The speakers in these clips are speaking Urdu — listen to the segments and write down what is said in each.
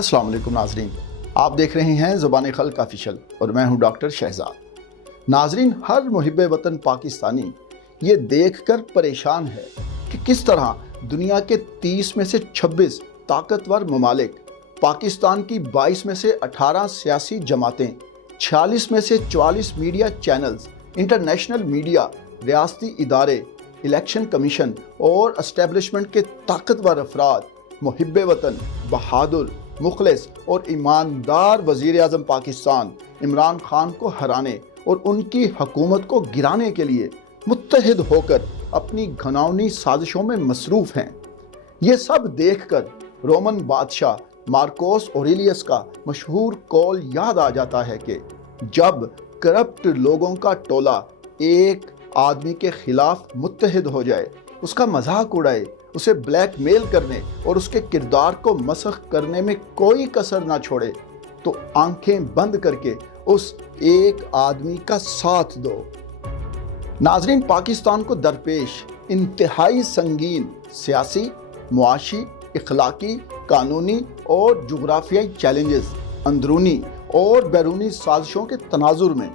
السلام علیکم ناظرین، آپ دیکھ رہے ہیں زبان خلق آفیشل اور میں ہوں ڈاکٹر شہزاد۔ ناظرین، ہر محب وطن پاکستانی یہ دیکھ کر پریشان ہے کہ کس طرح دنیا کے 30 میں سے 26 طاقتور ممالک، پاکستان کی 22 میں سے 18 سیاسی جماعتیں، 46 میں سے 44 میڈیا چینلز، انٹرنیشنل میڈیا، ریاستی ادارے، الیکشن کمیشن اور اسٹیبلشمنٹ کے طاقتور افراد محب وطن، بہادر، مخلص اور ایماندار وزیر اعظم پاکستان عمران خان کو ہرانے اور ان کی حکومت کو گرانے کے لیے متحد ہو کر اپنی گھناؤنی سازشوں میں مصروف ہیں۔ یہ سب دیکھ کر رومن بادشاہ مارکوس اوریلیس کا مشہور قول یاد آ جاتا ہے کہ جب کرپٹ لوگوں کا ٹولہ ایک آدمی کے خلاف متحد ہو جائے، اس کا مذاق اڑائے، اسے بلیک میل کرنے اور اس کے کردار کو مسخ کرنے میں کوئی کسر نہ چھوڑے، تو آنکھیں بند کر کے اس ایک آدمی کا ساتھ دو۔ ناظرین، پاکستان کو درپیش انتہائی سنگین سیاسی، معاشی، اخلاقی، قانونی اور جغرافیائی چیلنجز، اندرونی اور بیرونی سازشوں کے تناظر میں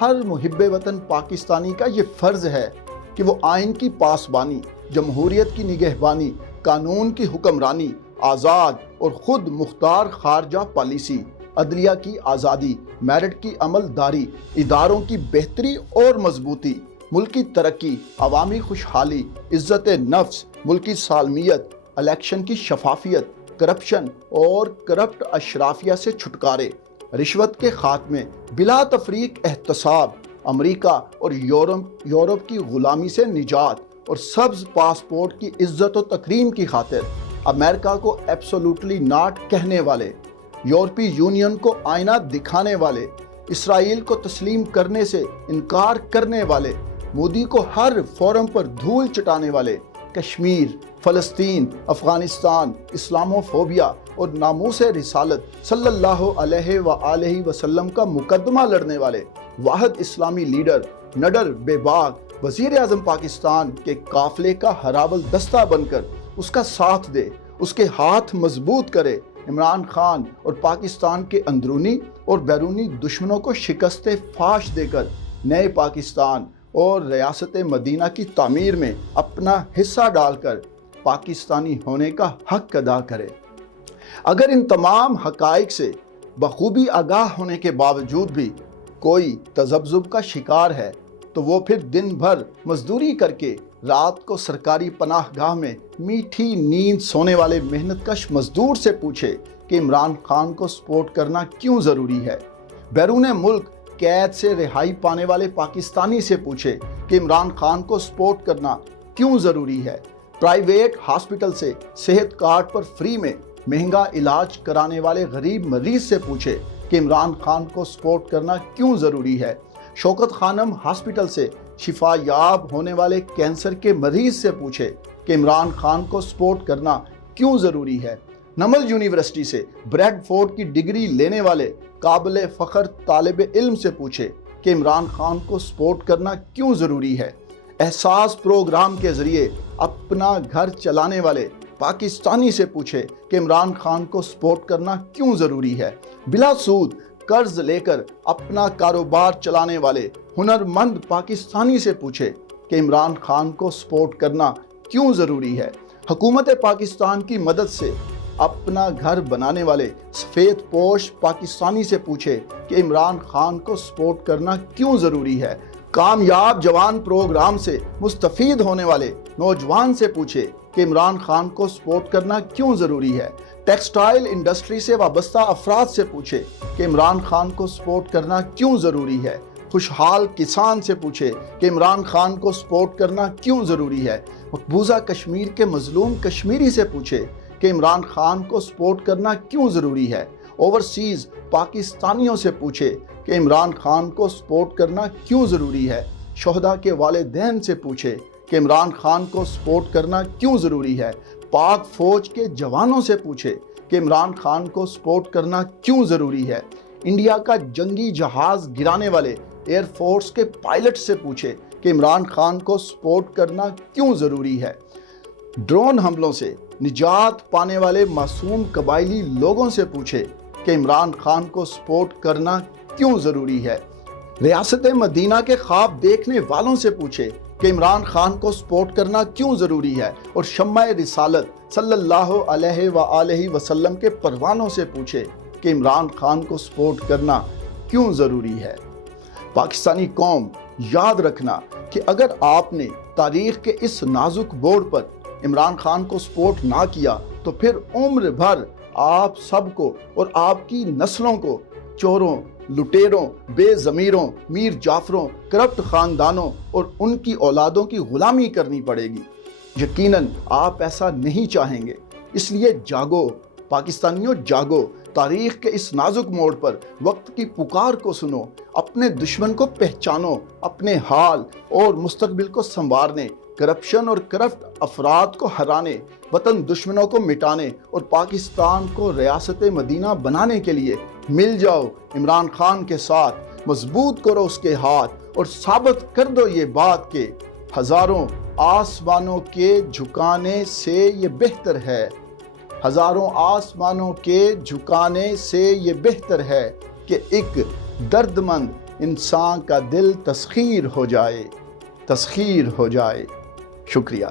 ہر محب وطن پاکستانی کا یہ فرض ہے کہ وہ آئین کی پاسبانی، جمہوریت کی نگہبانی، قانون کی حکمرانی، آزاد اور خود مختار خارجہ پالیسی، عدلیہ کی آزادی، میرٹ کی عمل داری، اداروں کی بہتری اور مضبوطی، ملکی ترقی، عوامی خوشحالی، عزت نفس، ملکی سالمیت، الیکشن کی شفافیت، کرپشن اور کرپٹ اشرافیہ سے چھٹکارے، رشوت کے خاتمے، بلا تفریق احتساب، امریکہ اور یورپ کی غلامی سے نجات اور سبز پاسپورٹ کی عزت و تکریم کی خاطر امریکہ کو ایبسولوٹلی ناٹ کہنے والے، یورپی یونین کو آئینہ دکھانے والے، اسرائیل کو تسلیم کرنے سے انکار کرنے والے، مودی کو ہر فورم پر دھول چٹانے والے، کشمیر، فلسطین، افغانستان، اسلاموفوبیا اور ناموس رسالت صلی اللہ علیہ وآلہ وسلم کا مقدمہ لڑنے والے واحد اسلامی لیڈر نڈر بے باک وزیر اعظم پاکستان کے قافلے کا ہراول دستہ بن کر اس کا ساتھ دے، اس کے ہاتھ مضبوط کرے، عمران خان اور پاکستان کے اندرونی اور بیرونی دشمنوں کو شکست فاش دے کر نئے پاکستان اور ریاست مدینہ کی تعمیر میں اپنا حصہ ڈال کر پاکستانی ہونے کا حق ادا کرے۔ اگر ان تمام حقائق سے بخوبی آگاہ ہونے کے باوجود بھی کوئی تذبذب کا شکار ہے تو وہ پھر دن بھر مزدوری کر کے رات کو سرکاری پناہ گاہ میں میٹھی نیند سونے والے محنت کش مزدور سے پوچھے کہ عمران خان کو سپورٹ کرنا کیوں ضروری ہے۔ بیرون ملک قید سے رہائی پانے والے پاکستانی سے پوچھے کہ عمران خان کو سپورٹ کرنا کیوں ضروری ہے۔ پرائیویٹ ہاسپٹل سے صحت کارڈ پر فری میں مہنگا علاج کرانے والے غریب مریض سے پوچھے کہ عمران خان کو سپورٹ کرنا کیوں ضروری ہے۔ شوکت خانم ہاسپٹل سے شفا یاب ہونے والے کینسر کے مریض سے پوچھے کہ عمران خان کو سپورٹ کرنا کیوں ضروری ہے۔ نمل یونیورسٹی سے بریڈ فورڈ کی ڈگری لینے والے قابل فخر طالب علم سے پوچھے کہ عمران خان کو سپورٹ کرنا کیوں ضروری ہے۔ احساس پروگرام کے ذریعے اپنا گھر چلانے والے پاکستانی سے پوچھے کہ عمران خان کو سپورٹ کرنا کیوں ضروری ہے۔ بلا سود قرض لے کر اپنا کاروبار چلانے والے ہنرمند پاکستانی سے پوچھے کہ عمران خان کو سپورٹ کرنا کیوں ضروری ہے۔ حکومت پاکستان کی مدد سے اپنا گھر بنانے والے سفید پوش پاکستانی سے پوچھے کہ عمران خان کو سپورٹ کرنا کیوں ضروری ہے۔ کامیاب جوان پروگرام سے مستفید ہونے والے نوجوان سے پوچھے کہ عمران خان کو سپورٹ کرنا کیوں ضروری ہے۔ ٹیکسٹائل انڈسٹری سے وابستہ افراد سے پوچھے کہ عمران خان کو سپورٹ کرنا کیوں ضروری ہے۔ خوشحال کسان سے پوچھے کہ عمران خان کو سپورٹ کرنا کیوں ضروری ہے۔ مقبوضہ کشمیر کے مظلوم کشمیری سے پوچھے کہ عمران خان کو سپورٹ کرنا کیوں ضروری ہے۔ اوورسیز پاکستانیوں سے پوچھے کہ عمران خان کو سپورٹ کرنا کیوں ضروری ہے۔ شہداء کے والدین سے پوچھے کہ عمران خان کو سپورٹ کرنا کیوں ضروری ہے۔ پاک فوج کے جوانوں سے پوچھے کہ عمران خان کو سپورٹ کرنا کیوں ضروری ہے۔ انڈیا کا جنگی جہاز گرانے والے ایئر فورس کے پائلٹ سے پوچھے کہ عمران خان کو سپورٹ کرنا کیوں ضروری ہے۔ ڈرون حملوں سے نجات پانے والے معصوم قبائلی لوگوں سے پوچھے کہ عمران خان کو سپورٹ کرنا کیوں ضروری ہے۔ ریاست مدینہ کے خواب دیکھنے والوں سے پوچھے کہ عمران خان کو سپورٹ کرنا کیوں ضروری ہے، اور شمع رسالت صلی اللہ علیہ وآلہ وسلم کے پروانوں سے پوچھے کہ عمران خان کو سپورٹ کرنا کیوں ضروری ہے۔ پاکستانی قوم، یاد رکھنا کہ اگر آپ نے تاریخ کے اس نازک بوڑ پر عمران خان کو سپورٹ نہ کیا تو پھر عمر بھر آپ سب کو اور آپ کی نسلوں کو چوروں، لٹیروں، بے ضمیروں، میر جعفروں، کرپٹ خاندانوں اور ان کی اولادوں کی غلامی کرنی پڑے گی۔ یقیناً آپ ایسا نہیں چاہیں گے، اس لیے جاگو پاکستانیوں، جاگو۔ تاریخ کے اس نازک موڑ پر وقت کی پکار کو سنو، اپنے دشمن کو پہچانو، اپنے حال اور مستقبل کو سنوارنے، کرپشن اور کرپٹ افراد کو ہرانے، وطن دشمنوں کو مٹانے اور پاکستان کو ریاست مدینہ بنانے کے لیے مل جاؤ عمران خان کے ساتھ، مضبوط کرو اس کے ہاتھ اور ثابت کر دو یہ بات کہ ہزاروں آسمانوں کے جھکانے سے یہ بہتر ہے، ہزاروں آسمانوں کے جھکانے سے یہ بہتر ہے کہ ایک درد مند انسان کا دل تسخیر ہو جائے، تسخیر ہو جائے۔ شکریہ۔